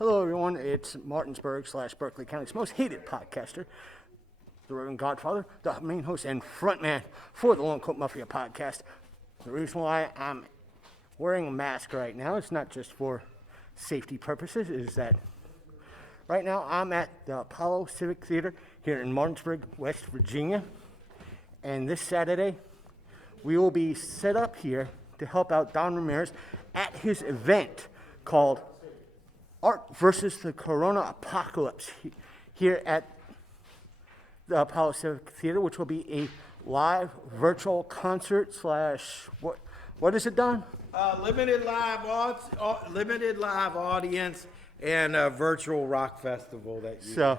Hello, everyone. It's Martinsburg / Berkeley County's most hated podcaster, the Reverend Godfather, the main host and frontman for the Long Coat Mafia podcast. The reason why I'm wearing a mask right now, it's not just for safety purposes, is that right now I'm at the Apollo Civic Theater here in Martinsburg, West Virginia. And this Saturday, we will be set up here to help out Don Ramirez at his event called Art versus the Corona Apocalypse here at the Apollo Civic Theater, which will be a live virtual concert / what is it, Don? Limited live audience and a virtual rock festival that you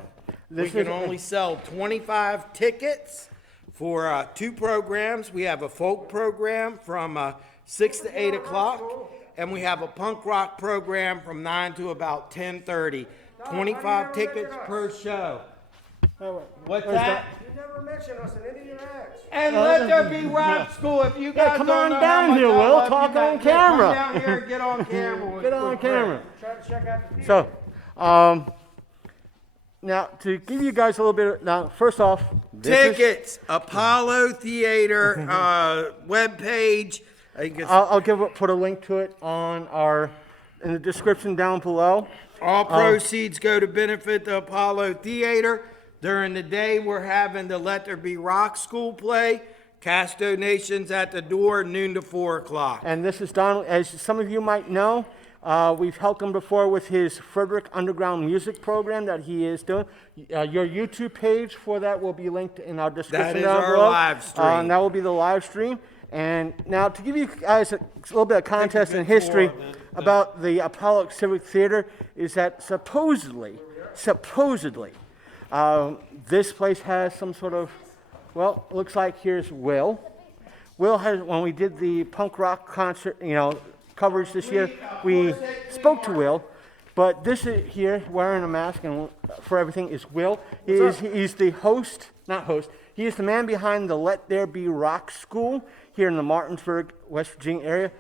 we can only sell 25 tickets for 2 programs. We have a folk program from 6 to 8 o'clock. And we have a punk rock program from 9 to about 10:30. 25 tickets per show. What's that? You never mentioned us in any of your ads. And let there be rock school. If you guys come don't on know down how much here, I Will. love Talk you guys, on camera. Come down here and get on camera. Get on camera. Try to check out the theater. So, now to give you guys a little bit. Now, first off, Tickets, Apollo Theater webpage. I'll put a link to it in the description down below. All proceeds go to benefit the Apollo Theater. During the day, we're having the Let There Be Rock School play. Cash donations at the door, noon to 4 o'clock. And this is Don. As some of you might know, we've helped him before with his Frederick Underground music program that he is doing. Your YouTube page for that will be linked in our description That is down our below. live stream. And that will be the live stream. And now to give you guys a little bit of context and history about the Apollo Civic Theater is that supposedly, this place has some sort of, well, it looks like here's Will. Will has, when we did the punk rock concert, coverage this year, we spoke to Will. But this is here, wearing a mask and for everything, is Will. He's the he is the man behind the Let There Be Rock School here in the Martinsburg, West Virginia area.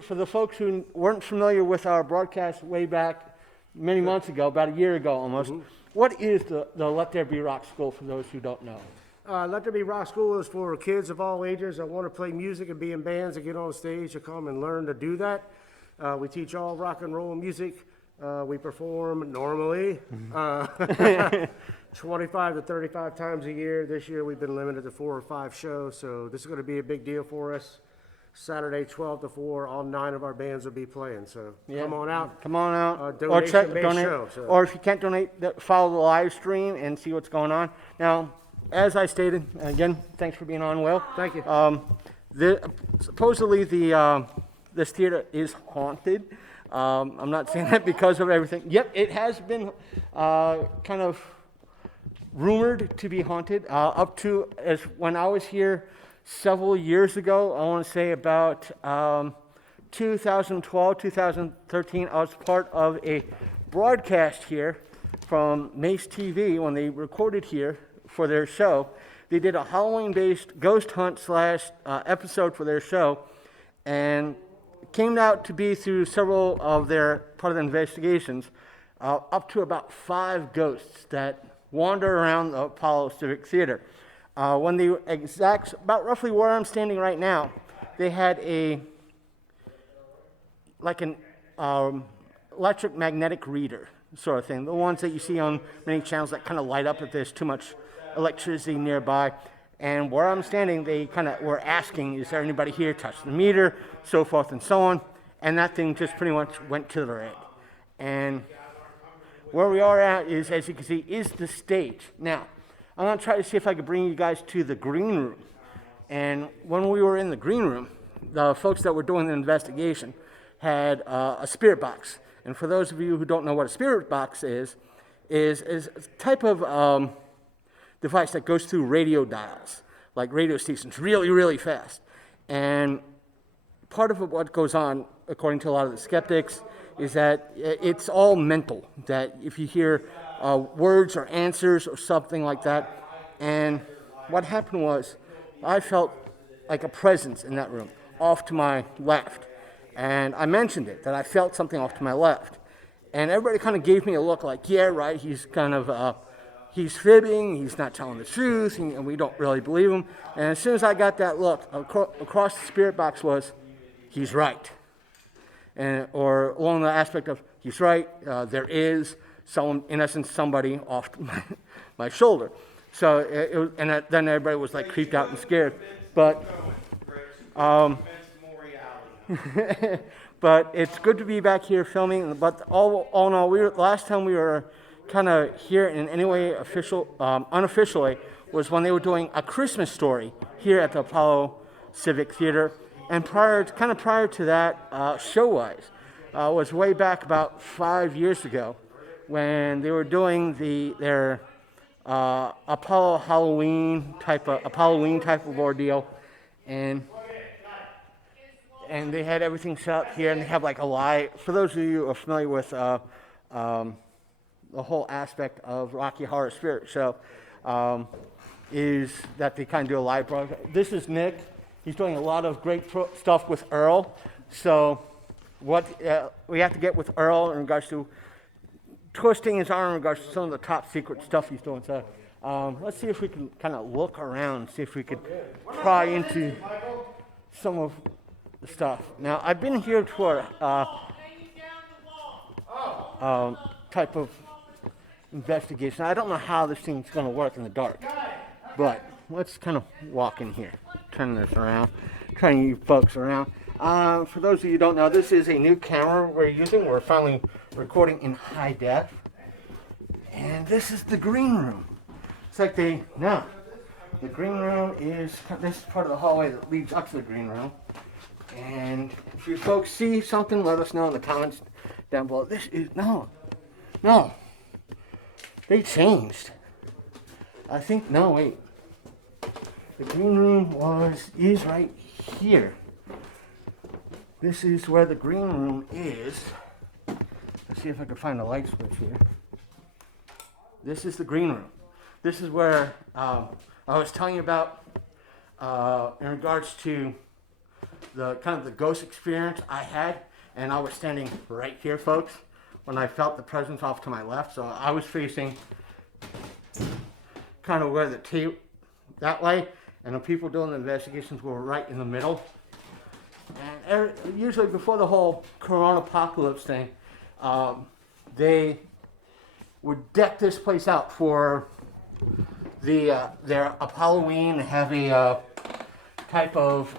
For the folks who weren't familiar with our broadcast way back many months ago, about a year ago almost, what is the Let There Be Rock School for those who don't know? Let There Be Rock School is for kids of all ages that want to play music and be in bands and get on stage to come and learn to do that. We teach all rock and roll music. We perform normally 25 to 35 times a year. This year we've been limited to 4 or 5 shows, so this is going to be a big deal for us. Saturday, 12 to 4, all 9 of our bands will be playing, so come on out. Come on out. Donation-based show. So. Or if you can't donate, follow the live stream and see what's going on. Now, as I stated, again, thanks for being on, Will. Thank you. Supposedly this theater is haunted. I'm not saying that because of everything. Yep, it has been kind of rumored to be haunted up to as when I was here several years ago. I want to say about 2012, 2013. I was part of a broadcast here from Mace TV when they recorded here for their show. They did a Halloween-based ghost hunt / episode for their show, and it came out to be through several of their part of the investigations, up to about 5 ghosts that wander around the Apollo Civic Theater. When the exact, about roughly where I'm standing right now, they had an electric magnetic reader sort of thing. The ones that you see on many channels that kind of light up if there's too much electricity nearby. And where I'm standing, they kind of were asking, is there anybody here, touch the meter, so forth and so on. And that thing just pretty much went to their head. And where we are at is, as you can see, is the stage. Now, I'm going to try to see if I can bring you guys to the green room. And when we were in the green room, the folks that were doing the investigation had a spirit box. And for those of you who don't know what a spirit box is a type of device that goes through radio dials, like radio stations, really, really fast. And part of what goes on, according to a lot of the skeptics, is that it's all mental, that if you hear words or answers or something like that. And what happened was I felt like a presence in that room off to my left. And I mentioned it, that I felt something off to my left. And everybody kind of gave me a look like, yeah, right, he's kind of, he's fibbing, he's not telling the truth, and we don't really believe him. And as soon as I got that look, across the spirit box was, he's right. And, or along the aspect of, he's right, there is someone, in essence, somebody off my shoulder. So, then everybody was like creeped out and scared. But, but it's good to be back here filming. But all in all, last time we were kind of here in any way unofficially was when they were doing A Christmas Story here at the Apollo Civic Theater. And prior to that, show-wise, was way back about 5 years ago when they were doing their Apollo Halloween type of ordeal, and they had everything set up here, and they have like a live. For those of you who are familiar with the whole aspect of Rocky Horror Spirit Show, is that they kind of do a live broadcast. This is Nick. He's doing a lot of great stuff with Earl. So what we have to get with Earl in regards to twisting his arm in regards to some of the top secret stuff he's doing. So let's see if we can kind of look around, see if we could pry into some of the stuff. Now, I've been here for type of investigation. I don't know how this thing's going to work in the dark, but let's kind of walk in here, turn this around, turn you folks around. For those of you who don't know, this is a new camera we're using. We're finally recording in high def. And this is the green room. It's like the green room is, this is part of the hallway that leads up to the green room. And if you folks see something, let us know in the comments down below. This is, no. They changed. I think, no, wait. The green room is right here. This is where the green room is. Let's see if I can find a light switch here. This is the green room. This is where I was telling you about in regards to the kind of the ghost experience I had, and I was standing right here, folks, when I felt the presence off to my left. So I was facing kind of where the tape that way, and the people doing the investigations were right in the middle. And usually before the whole Corona apocalypse thing, they would deck this place out for their Halloween, have a type of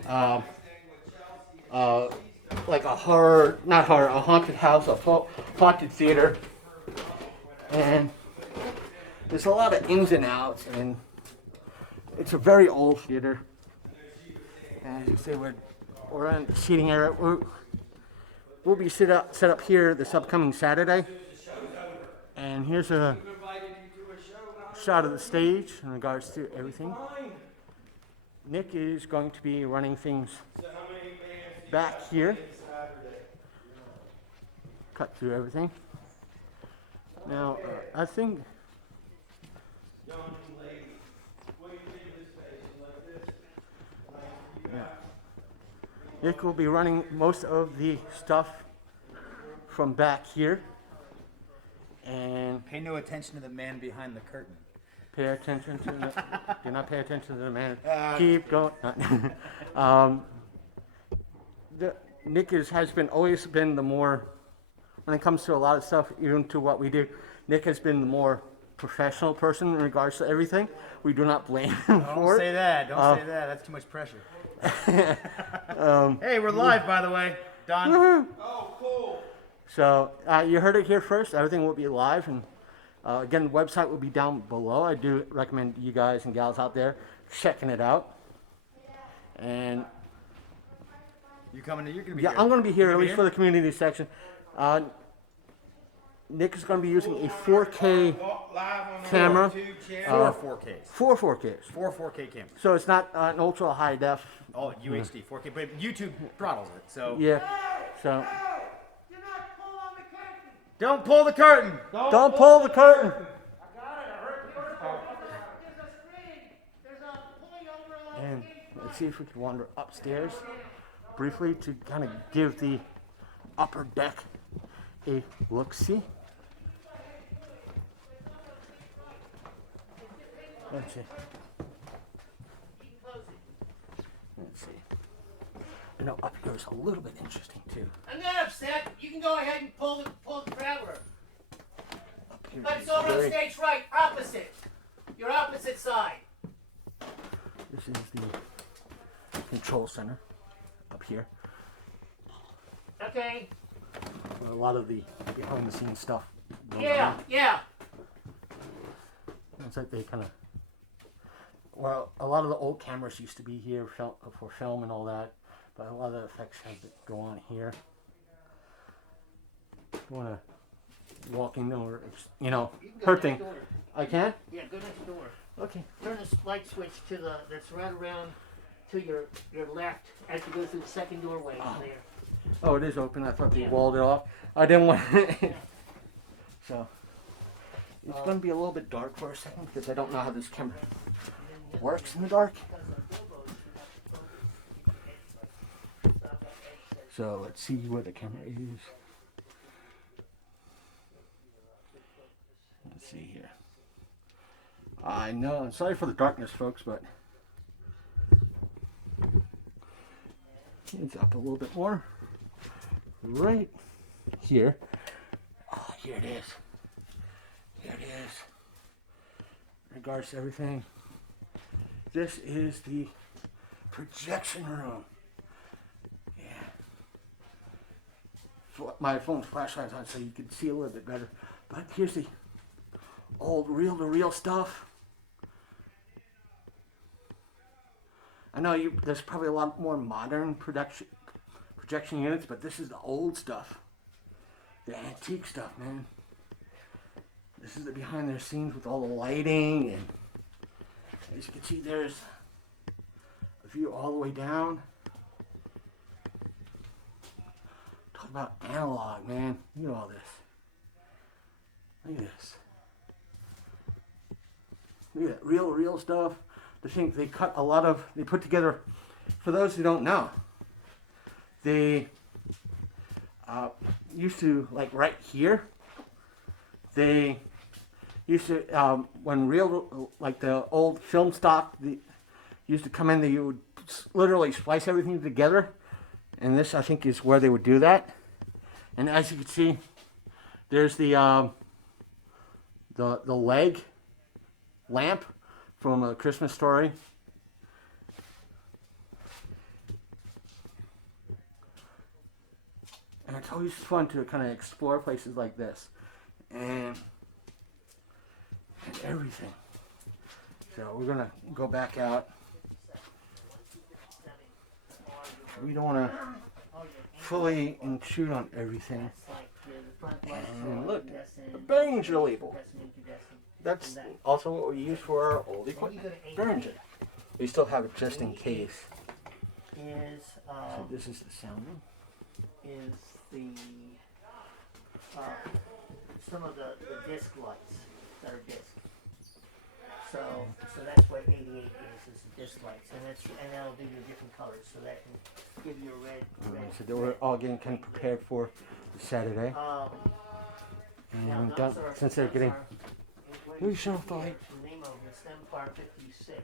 like a haunted house, a haunted theater. And there's a lot of ins and outs, and it's a very old theater. And as you see, we're in the seating area. We'll be set up here this upcoming Saturday. And here's a shot of the stage in regards to everything. Nick is going to be running things back here. Cut through everything. Now, I think... Yeah. Nick will be running most of the stuff from back here. And pay no attention to the man behind the curtain. Pay attention to the... do not pay attention to the man. Keep going. Nick has always been the more... When it comes to a lot of stuff, even to what we do, Nick has been the more professional person in regards to everything. We do not blame him for it. Don't say that. Don't say that. That's too much pressure. Hey, we're live, by the way. Don. Woo-hoo. Oh, cool. So you heard it here first. Everything will be live, and again, the website will be down below. I do recommend you guys and gals out there checking it out. And you're gonna be here. Yeah, I'm gonna be here at least for the community section. Nick is going to be using a 4K camera. Four 4Ks. Four 4K cameras. So it's not an ultra high def. Oh, UHD 4K, but YouTube throttles it. So yeah. So don't pull the curtain. Don't pull the curtain. And let's see if we can wander upstairs briefly to kind of give the upper deck a look-see. Let's see. Let's see. You know, up here is a little bit interesting too. I'm not upset. You can go ahead and pull the traveler. Up here But it's is over on very- stage right, opposite. Your opposite side. This is the control center up here. Okay. Where a lot of the behind-the-scenes stuff goes Yeah, on. yeah. It's like they kind of. Well, a lot of the old cameras used to be here for film and all that, but a lot of the effects have to go on here. You want to walk in or, you know, You can go her next thing. door. I can? Yeah, go next door. Okay. Turn the light switch to that's right around to your left as you go through the second doorway there. Oh, it is open. I thought they Yeah. walled it off. I didn't want. So it's going to be a little bit dark for a second because I don't know how this camera works in the dark. So let's see where the camera is. Let's see here. I know. I'm sorry for the darkness, folks, but it's up a little bit more. Right here. Oh, here it is. Here it is. In regards to everything, this is the projection room. Yeah. My phone's flashlight's on so you can see a little bit better. But here's the old reel-to-reel stuff. I know there's probably a lot more modern projection units, but this is the old stuff. The antique stuff, man. This is the behind the scenes with all the lighting, and as you can see, there's a view all the way down. Talk about analog, man. Look at all this. Look at this. Look at that real stuff. The thing they put together. For those who don't know, they used to, like right here, they used to, when like the old film stock, used to come in, they would literally splice everything together. And this, I think, is where they would do that. And as you can see, there's the leg lamp from A Christmas Story. And it's always fun to kind of explore places like this and everything. So we're gonna go back out. We don't want to fully intrude on everything. And look, a Behringer label. That's also what we use for our old equipment. Behringer. We still have it just in case. So this is the sound room. Is the some of the disc lights that are disc. So that's what 88 is the disc lights, and that'll do your different colors, so that can give you a red. So that we're all getting kind of prepared for Saturday. And since they're getting, we shut off the light. The name of them is STEMFire 56.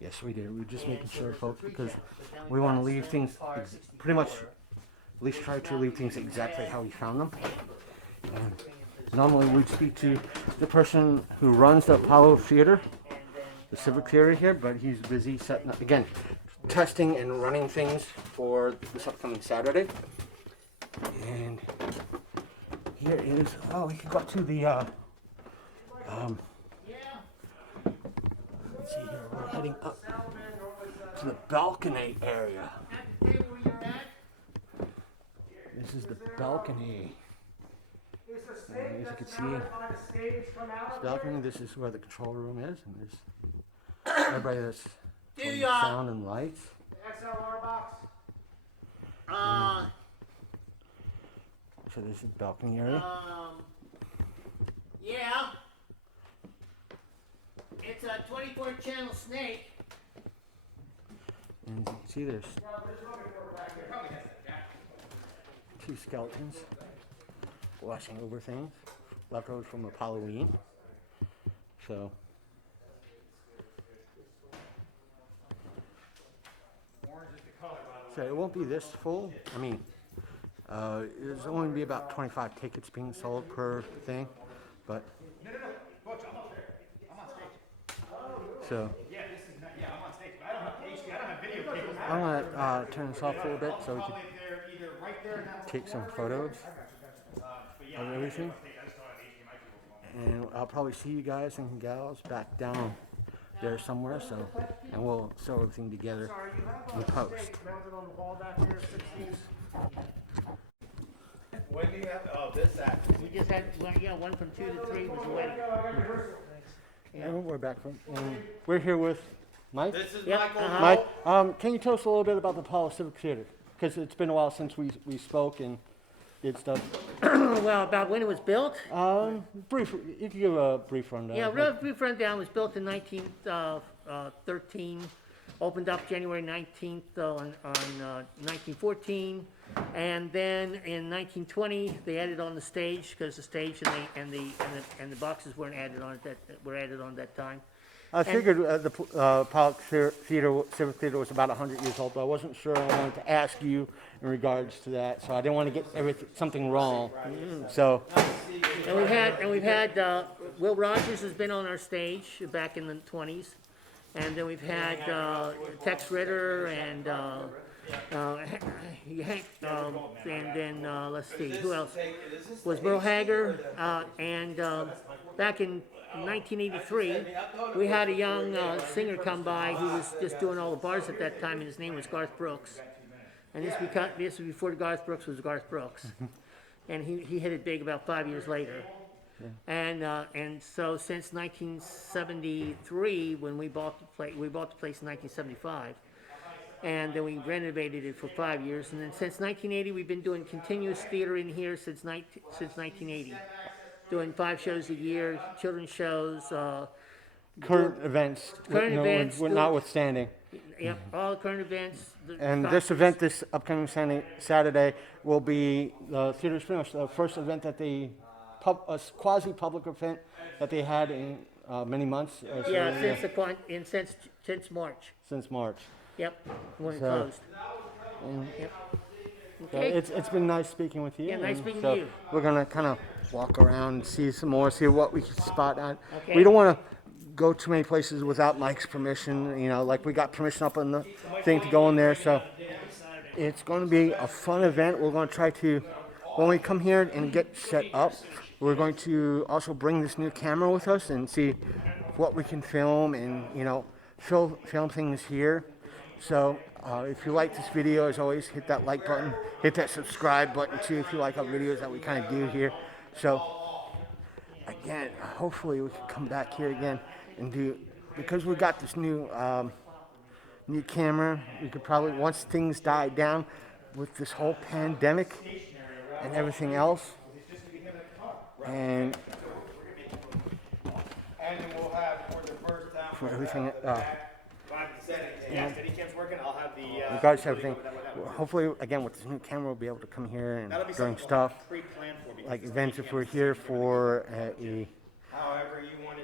Yes, we did. We were just making sure, folks, because we want to leave things pretty much. At least try to leave things exactly how we found them. And normally we'd speak to the person who runs the Apollo Theater, the Civic Theater here, but he's busy setting up, again, testing and running things for this upcoming Saturday. And here is, oh, we can go up to the, let's see here, we're heading up to the balcony area. This is the balcony. As you can see, this balcony, this is where the control room is, and there's everybody that's doing sound and lights. XLR box. So this is the balcony area. Yeah. It's a 24 channel snake. And as you can see, there's two skeletons. over things, leftovers from Halloween. So. So it won't be this full. I mean, there's only be about 25 tickets being sold per thing, but. Coach, I'm up there. I'm on stage. So. Yeah, I'm on stage, but I don't have HD. I don't have video cables. I'm gonna turn this off a little bit so we can They're either right there now. take some photos of everything. And I'll probably see you guys and gals back down there somewhere. So, and we'll sew everything together in post. Mounted on the wall back here, 16. When do you have, oh, this act. We just had, one from 2 to 3 was a wedding. And we're back from. And we're here with Mike. This is Yep, Michael uh-huh. Mike, can you tell us a little bit about the Apollo Civic Theater? Because it's been a while since we spoke and did stuff. Well, about when it was built? Brief. You can give a brief rundown. Yeah, real brief rundown. Was built in 1913, opened up January 19th on 1914, and then in 1920 they added on the stage because the stage and the boxes weren't added on at that time. I figured the Pollock Theater, Civic Theater was about 100 years old, but I wasn't sure. I wanted to ask you in regards to that, so I didn't want to get something wrong. So, And we've had Will Rogers has been on our stage back in the 20s, and then we've had Tex Ritter and Hank, and then let's see who else was Merle Hager, and back in 1983, we had a young singer come by who was just doing all the bars at that time, and his name was Garth Brooks. And this was before Garth Brooks was Garth Brooks. And he hit it big about 5 years later. Yeah. And so since 1973, when we bought the place in 1975, and then we renovated it for 5 years. And then since 1980, we've been doing continuous theater in here since 1980. Doing 5 shows a year, children's shows. current events. Notwithstanding. Yep, all current events. And this event, this upcoming Saturday, will be the theater's pretty much the first event that a quasi-public event that they had in many months. Since March. Since March. Yep, when it So- closed. Yep. Okay. It's been nice speaking with you. Yeah, nice and speaking so to you. We're gonna kind of walk around and see some more, see what we can spot on. Okay. We don't want to go too many places without Mike's permission. You know, like we got permission up on the thing to go in there, so it's going to be a fun event. We're going to try to, when we come here and get set up, we're going to also bring this new camera with us and see what we can film and film things here. So if you like this video, as always, hit that like button, hit that subscribe button too if you like our videos that we kind of do here. So again, hopefully we can come back here again and do, because we got this new camera, we could probably, once things die down with this whole pandemic and everything else, and we'll have for the first time. for everything, Steadicam's working. I'll have the. regards to everything, hopefully again with this new camera we'll be able to come here and doing stuff like events if we're here for a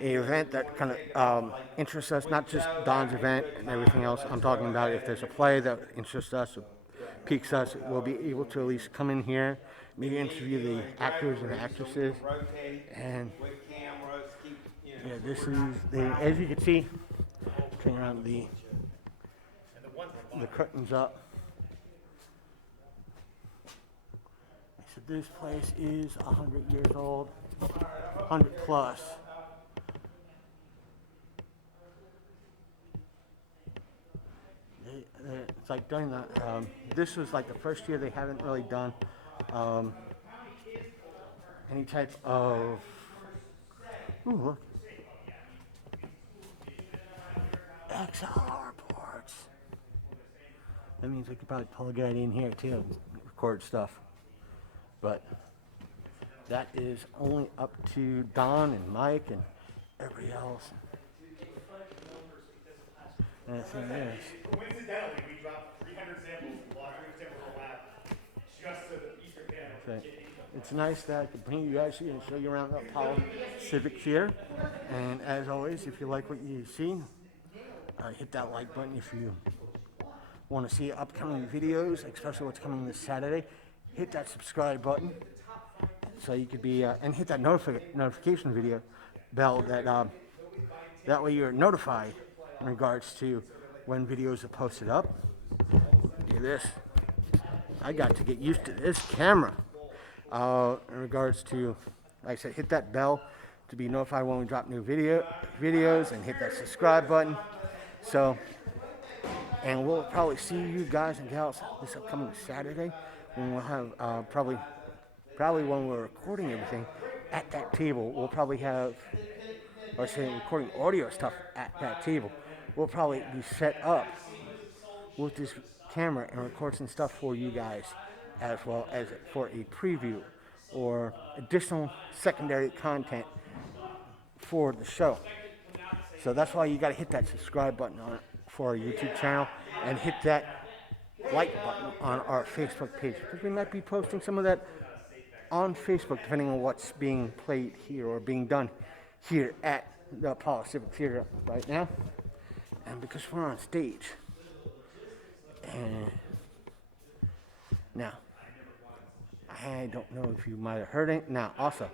event that kind of interests us, not just Don's event and everything else. I'm talking about if there's a play that interests us, or piques us, we'll be able to at least come in here, maybe interview the actors and actresses. And yeah, this is as you can see, turn around the curtains up. So this place is 100 years old, 100 plus. It's like during the, this was like the first year they haven't really done any type of, ooh, look. XLR ports. That means we could probably plug it in here too, record stuff. But that is only up to Don and Mike and everybody else. And the thing is, Coincidentally, we dropped 300 samples, 300 samples in the lab, just so the Eastern Canada. It's nice that I can bring you guys here and show you around the Apollo Civic Theater. And as always, if you like what you see, hit that like button. If you want to see upcoming videos, especially what's coming this Saturday, hit that subscribe button so you could be, and hit that notification video bell that way you're notified in regards to when videos are posted up. Look at this. I got to get used to this camera. In regards to, like I said, hit that bell to be notified when we drop new videos, and hit that subscribe button. So, and we'll probably see you guys and gals this upcoming Saturday when we'll have probably when we're recording everything at that table. We'll probably have, or say, recording audio stuff at that table. We'll probably be set up with this camera and record some stuff for you guys, as well as for a preview or additional secondary content for the show. So that's why you got to hit that subscribe button for our YouTube channel, and hit that like button on our Facebook page, because we might be posting some of that on Facebook depending on what's being played here or being done here at the Apollo Civic Theater right now. And because we're on stage, and now, I don't know if you might have heard it. Now, also,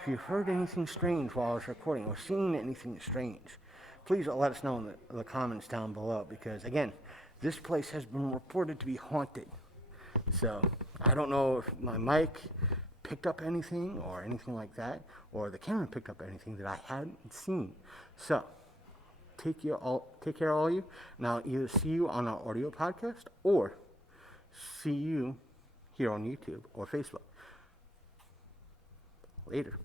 if you heard anything strange while I was recording, or seen anything strange, please let us know in the comments down below, because, again, this place has been reported to be haunted. So, I don't know if my mic picked up anything or anything like that, or the camera picked up anything that I hadn't seen. So, take care, all of you, and I'll either see you on our audio podcast or see you here on YouTube or Facebook. Later.